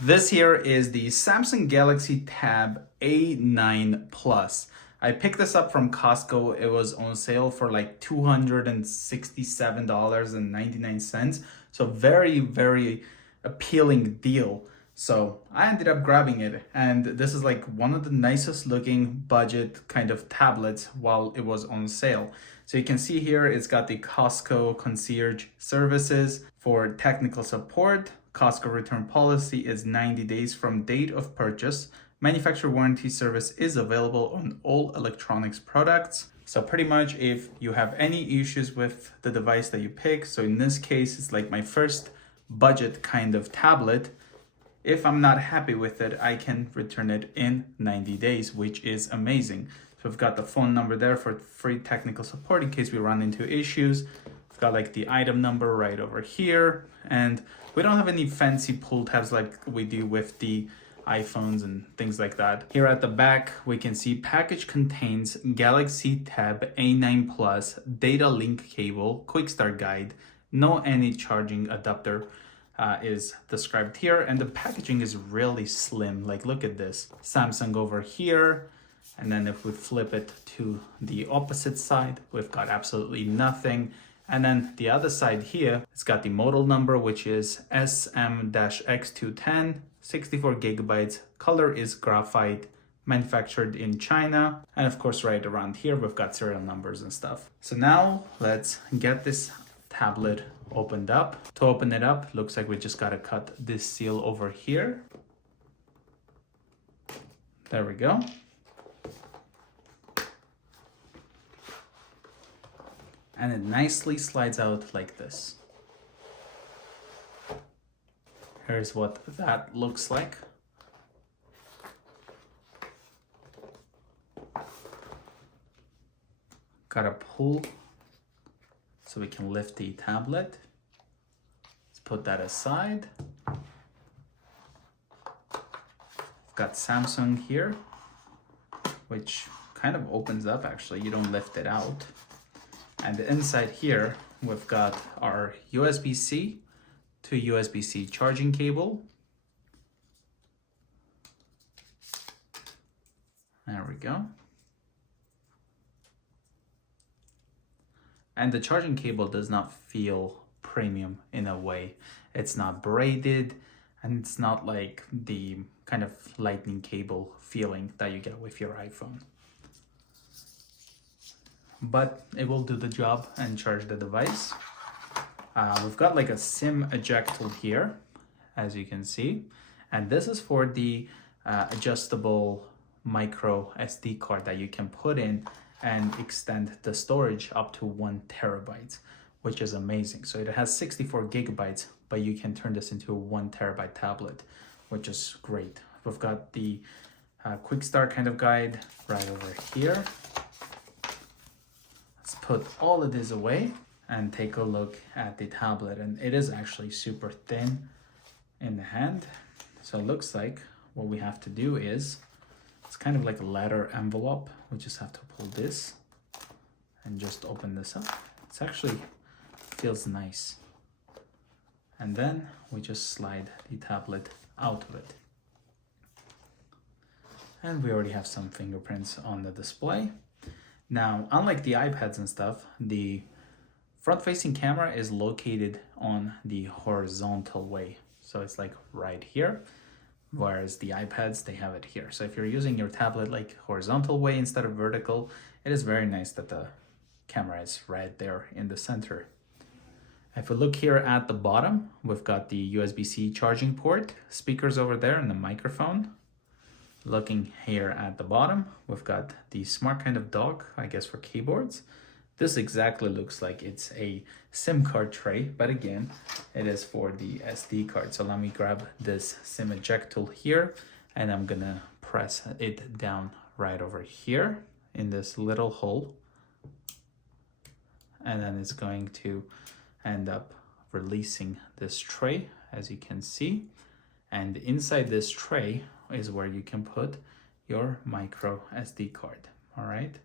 This here is the Samsung Galaxy Tab A9 Plus. I picked this up from Costco. It was on sale for like $267.99. So very appealing deal. So I ended up grabbing it, and this is like one of the nicest looking budget kind of tablets while it was on sale. So you can see here it's got the Costco concierge services for technical support. Costco return policy is 90 days from date of purchase. Manufacturer warranty service is available on all electronics products. So pretty much if you have any issues with the device that you pick, so in this case, it's like my first budget kind of tablet. If I'm not happy with it, I can return it in 90 days, which is amazing. So we've got the phone number there for free technical support in case we run into issues. We've got like the item number right over here. And we don't have any fancy pull tabs like we do with the iPhones and things like that. Here at the back, we can see package contains Galaxy Tab A9 Plus, data link cable, quick start guide, no any charging adapter. Is described here, and the packaging is really slim. Like, look at this, Samsung over here, and then if we flip it to the opposite side, we've got absolutely nothing. And then the other side here, it's got the model number, which is SM-X210, 64 gigabytes, color is graphite, manufactured in China, and of course right around here we've got serial numbers and stuff. So now let's get this tablet opened up. To open it up, looks like we just gotta cut this seal over here. There we go. And it nicely slides out like this. Here's what that looks like. Gotta pull so we can lift the tablet. Let's put that aside. We've got Samsung here, which kind of opens up actually. You don't lift it out. And inside here, we've got our USB-C to USB-C charging cable. There we go. And the charging cable does not feel premium in a way. It's not braided, and it's not like the kind of lightning cable feeling that you get with your iPhone. But it will do the job and charge the device. We've got like a SIM eject tool here, as you can see. And this is for the adjustable micro SD card that you can put in and extend the storage up to 1 terabyte, which is amazing. So it has 64 gigabytes, but you can turn this into a 1 terabyte tablet, which is great. We've got the quick start kind of guide right over here. Let's put all of this away and take a look at the tablet. And it is actually super thin in the hand. So it looks like what we have to do is, it's kind of like a letter envelope. We just have to pull this and just open this up. It's actually feels nice. And then we just slide the tablet out of it. And we already have some fingerprints on the display. Now, unlike the iPads and stuff, the front-facing camera is located on the horizontal way. So it's like right here. Whereas the iPads, they have it here. So if you're using your tablet like horizontal way instead of vertical, it is very nice that the camera is right there in the center. If we look here at the bottom, we've got the USB-C charging port, speakers over there, and the microphone. Looking here at the bottom, we've got the smart kind of dock, I guess for keyboards. This exactly looks like it's a SIM card tray, but again, it is for the SD card. So let me grab this SIM eject tool here, and I'm gonna press it down right over here in this little hole. And then it's going to end up releasing this tray, as you can see. And inside this tray is where you can put your micro SD card, all right?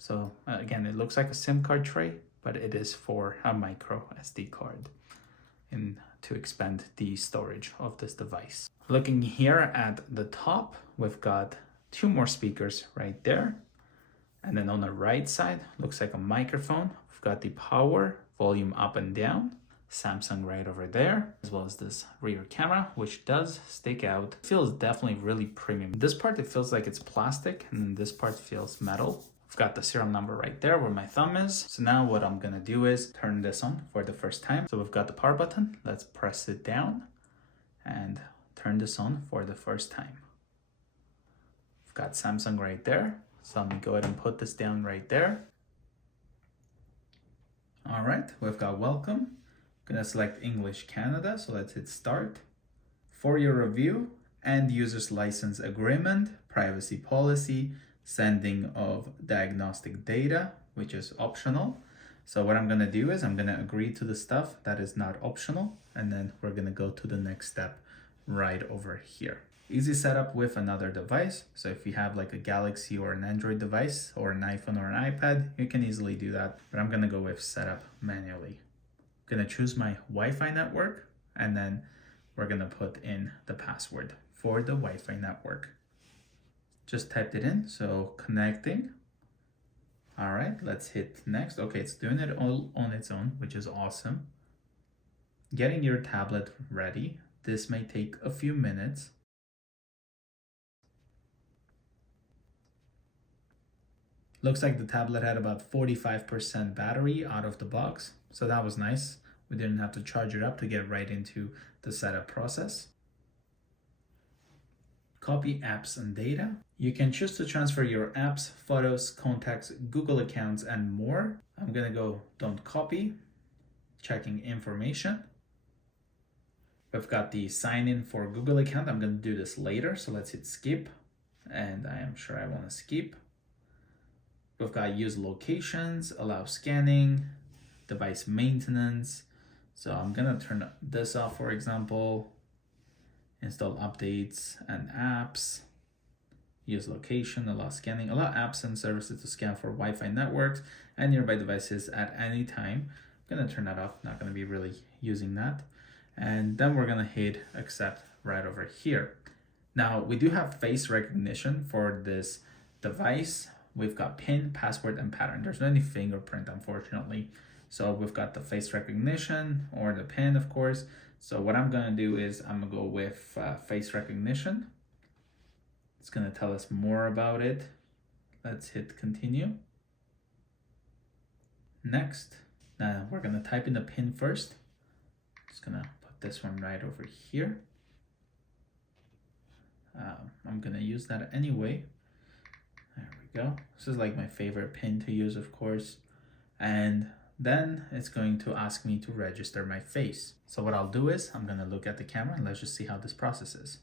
So again, it looks like a SIM card tray, but it is for a micro SD card in to expand the storage of this device. Looking here at the top, we've got 2 more speakers right there. And then on the right side, looks like a microphone. We've got the power, volume up and down, Samsung right over there, as well as this rear camera, which does stick out. It feels definitely really premium. This part, it feels like it's plastic, and then this part feels metal. I've got the serial number right there where my thumb is. So now what I'm gonna do is turn this on for the first time. So we've got the power button. Let's press it down and turn this on for the first time. We've got Samsung right there. So let me go ahead and put this down right there. All right, we've got welcome. I'm gonna select English Canada, so let's hit start. For your review, end user's license agreement, privacy policy, sending of diagnostic data, which is optional. So what I'm gonna do is I'm gonna agree to the stuff that is not optional, and then we're gonna go to the next step right over here. Easy setup with another device. So if you have like a Galaxy or an Android device or an iPhone or an iPad, you can easily do that. But I'm gonna go with setup manually. I'm gonna choose my Wi-Fi network, and then we're gonna put in the password for the Wi-Fi network. Just typed it in, so connecting. All right, let's hit next. Okay, it's doing it all on its own, which is awesome. Getting your tablet ready. This may take a few minutes. Looks like the tablet had about 45% battery out of the box, so that was nice. We didn't have to charge it up to get right into the setup process. Copy apps and data. You can choose to transfer your apps, photos, contacts, Google accounts, and more. I'm gonna go don't copy, checking information. We've got the sign in for Google account. I'm gonna do this later, so let's hit skip, and I am sure I wanna skip. We've got use locations, allow scanning, device maintenance. So I'm gonna turn this off, for example. Install updates and apps. Use location, allow scanning, allow apps and services to scan for Wi-Fi networks and nearby devices at any time. I'm gonna turn that off, not gonna be really using that. And then we're gonna hit accept right over here. Now we do have face recognition for this device. We've got PIN, password, and pattern. There's no any fingerprint, unfortunately. So we've got the face recognition or the PIN, of course. So what I'm gonna do is I'm gonna go with face recognition. It's gonna tell us more about it. Let's hit continue. Next, now we're gonna type in the PIN first. Just gonna put this one right over here. I'm gonna use that anyway. There we go. This is like my favorite PIN to use, of course. And then it's going to ask me to register my face. So what I'll do is I'm gonna look at the camera and let's just see how this processes.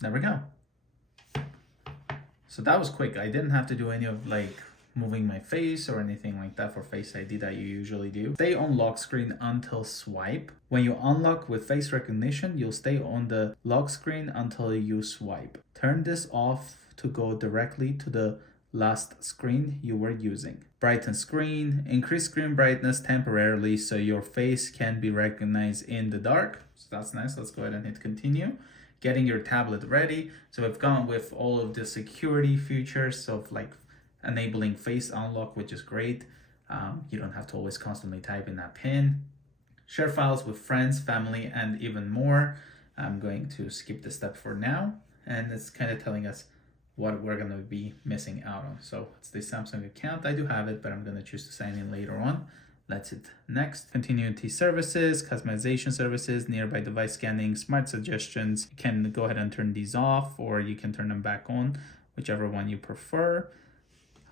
There we go. So that was quick. I didn't have to do any of like moving my face or anything like that for Face ID that you usually do. Stay on lock screen until swipe. When you unlock with face recognition, you'll stay on the lock screen until you swipe. Turn this off to go directly to the last screen you were using. Brighten screen, increase screen brightness temporarily so your face can be recognized in the dark. So that's nice. Let's go ahead and hit continue. Getting your tablet ready. So we've gone with all of the security features of like enabling face unlock, which is great. You don't have to always constantly type in that PIN. Share files with friends, family, and even more. I'm going to skip this step for now, and it's kind of telling us what we're going to be missing out on. So it's the Samsung account. I do have it, but I'm going to choose to sign in later on. Let's hit next. Continuity services, customization services, nearby device scanning, smart suggestions. You can go ahead and turn these off, or you can turn them back on, whichever one you prefer.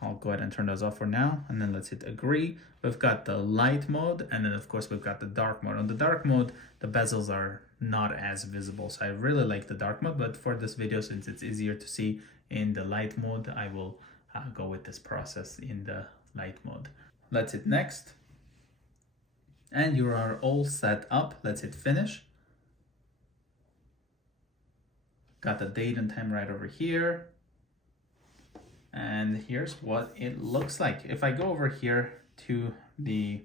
I'll go ahead and turn those off for now, and then let's hit agree. We've got the light mode, and then of course we've got the dark mode. On the dark mode, the bezels are not as visible, so I really like the dark mode, but for this video, since it's easier to see in the light mode, I will go with this process in the light mode. Let's hit next. And you are all set up. Let's hit finish. Got the date and time right over here. And here's what it looks like. If I go over here to the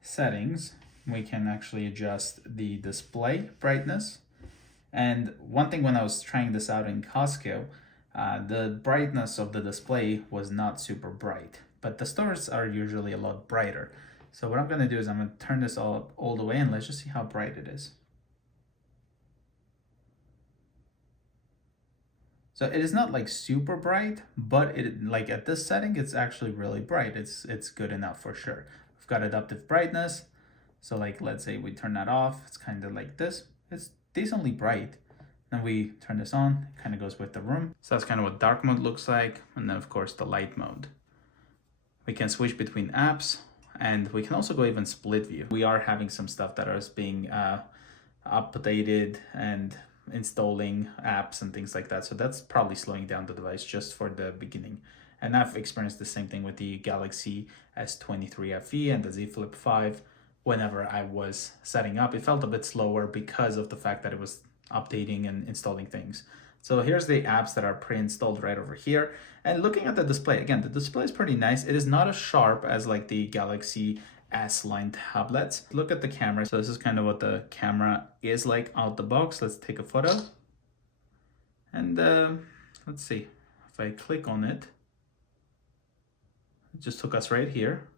settings, we can actually adjust the display brightness. And one thing when I was trying this out in Costco, the brightness of the display was not super bright, but the stores are usually a lot brighter. So what I'm gonna do is I'm gonna turn this all the way and let's just see how bright it is. So it is not like super bright, but it like at this setting, it's actually really bright. It's good enough for sure. We've got adaptive brightness. So like, let's say we turn that off, it's kind of like this. It's decently bright. Then we turn this on, it kind of goes with the room. So that's kind of what dark mode looks like. And then of course the light mode. We can switch between apps and we can also go even split view. We are having some stuff that is being updated and installing apps and things like that. So that's probably slowing down the device just for the beginning. And I've experienced the same thing with the Galaxy S23 FE and the Z Flip 5. Whenever I was setting up, it felt a bit slower because of the fact that it was updating and installing things. So here's the apps that are pre-installed right over here. And looking at the display, again, the display is pretty nice. It is not as sharp as like the Galaxy S-line tablets. Look at the camera. So this is kind of what the camera is like out the box. Let's take a photo. And let's see, if I click on it, it just took us right here.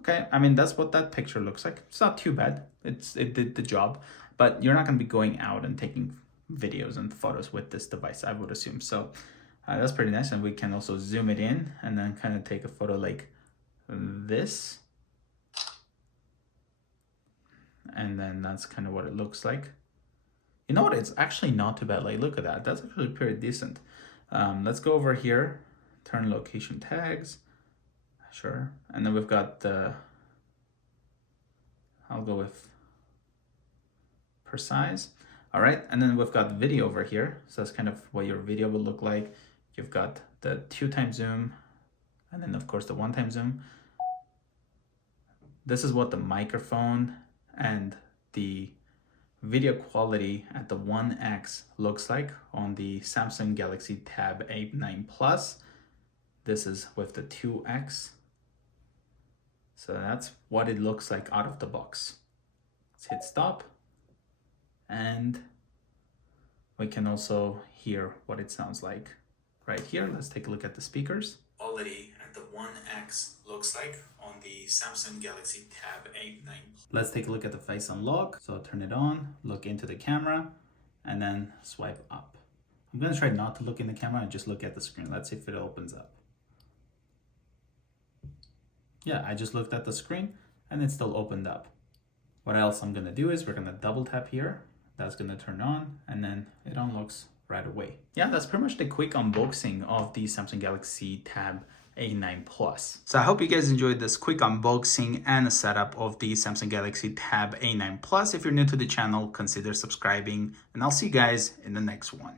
Okay, I mean, that's what that picture looks like. It's not too bad. It did the job, but you're not gonna be going out and taking videos and photos with this device, I would assume. So that's pretty nice. And we can also zoom it in and then kind of take a photo like this. And then that's kind of what it looks like. You know what? It's actually not too bad. Like, look at that. That's actually pretty decent. Let's go over here, turn location tags. Sure. And then we've got the, I'll go with precise. All right. And then we've got video over here. So that's kind of what your video will look like. You've got the 2x zoom and then of course the 1x zoom. This is what the microphone and the video quality at the 1x looks like on the Samsung Galaxy Tab A9 Plus. This is with the 2x. So that's what it looks like out of the box. Let's hit stop. And we can also hear what it sounds like right here. Let's take a look at the speakers. Quality at the 1x looks like on the Samsung Galaxy Tab A9. Let's take a look at the face unlock. So turn it on, look into the camera, and then swipe up. I'm gonna try not to look in the camera and just look at the screen. Let's see if it opens up. Yeah, I just looked at the screen and it still opened up. What else I'm gonna do is we're gonna double tap here. That's gonna turn on and then it unlocks right away. Yeah, that's pretty much the quick unboxing of the Samsung Galaxy Tab A9 Plus. So I hope you guys enjoyed this quick unboxing and a setup of the Samsung Galaxy Tab A9 Plus. If you're new to the channel, consider subscribing and I'll see you guys in the next one.